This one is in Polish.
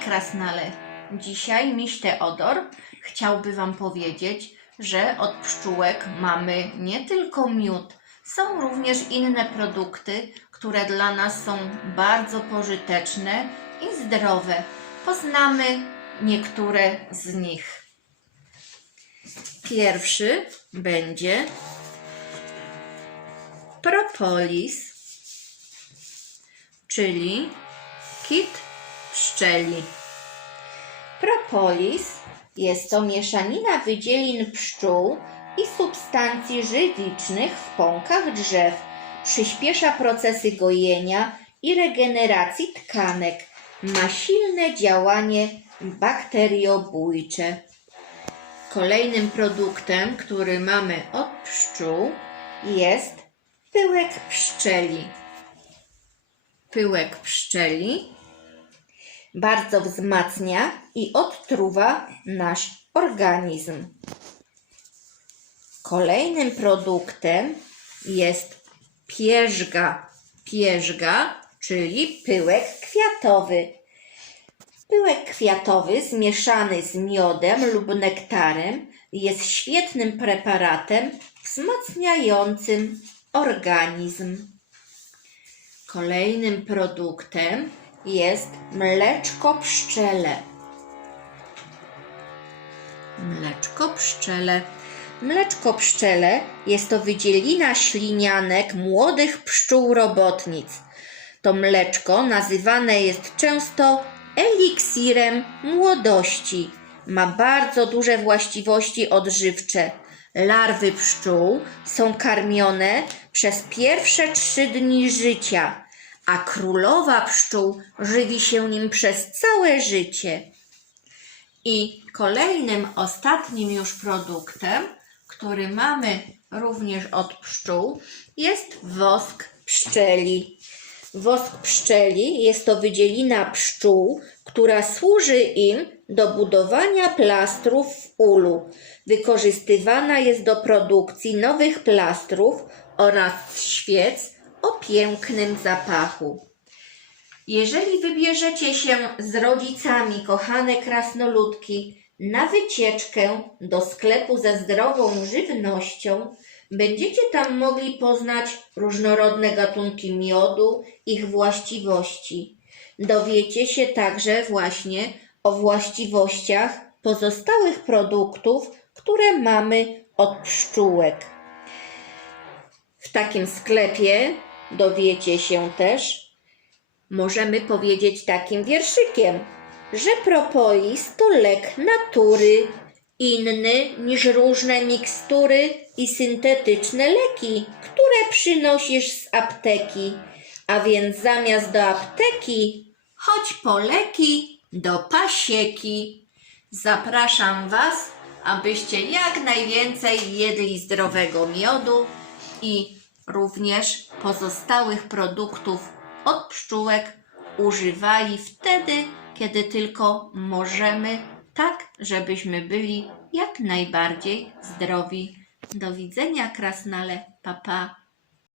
krasnale! Dzisiaj miś Teodor chciałby Wam powiedzieć, że od pszczółek mamy nie tylko miód, są również inne produkty, które dla nas są bardzo pożyteczne i zdrowe. Poznamy niektóre z nich. Pierwszy będzie propolis, czyli kit pszczeli. Propolis jest to mieszanina wydzielin pszczół i substancji żywicznych w pąkach drzew. Przyspiesza procesy gojenia i regeneracji tkanek. Ma silne działanie bakteriobójcze. Kolejnym produktem, który mamy od pszczół, jest pyłek pszczeli. Pyłek pszczeli bardzo wzmacnia i odtruwa nasz organizm. Kolejnym produktem jest pierzga. Pierzga, czyli pyłek kwiatowy. Pyłek kwiatowy zmieszany z miodem lub nektarem jest świetnym preparatem wzmacniającym organizm. Kolejnym produktem jest mleczko pszczele. Mleczko pszczele. Mleczko pszczele jest to wydzielina ślinianek młodych pszczół robotnic. To mleczko nazywane jest często eliksirem młodości. Ma bardzo duże właściwości odżywcze. Larwy pszczół są karmione przez pierwsze trzy dni życia, a królowa pszczół żywi się nim przez całe życie. I kolejnym, ostatnim już produktem, który mamy również od pszczół, jest wosk pszczeli. Wosk pszczeli jest to wydzielina pszczół, która służy im do budowania plastrów w ulu. Wykorzystywana jest do produkcji nowych plastrów oraz świec o pięknym zapachu. Jeżeli wybierzecie się z rodzicami, kochane krasnoludki, na wycieczkę do sklepu ze zdrową żywnością, będziecie tam mogli poznać różnorodne gatunki miodu, ich właściwości. Dowiecie się także właśnie o właściwościach pozostałych produktów, które mamy od pszczółek. W takim sklepie dowiecie się też, możemy powiedzieć takim wierszykiem, że propolis to lek natury, inny niż różne mikstury i syntetyczne leki, które przynosisz z apteki. A więc zamiast do apteki, chodź po leki do pasieki. Zapraszam Was, abyście jak najwięcej jedli zdrowego miodu i również pozostałych produktów od pszczółek używali wtedy, kiedy tylko możemy, tak żebyśmy byli jak najbardziej zdrowi. Do widzenia, krasnale, papa. Pa.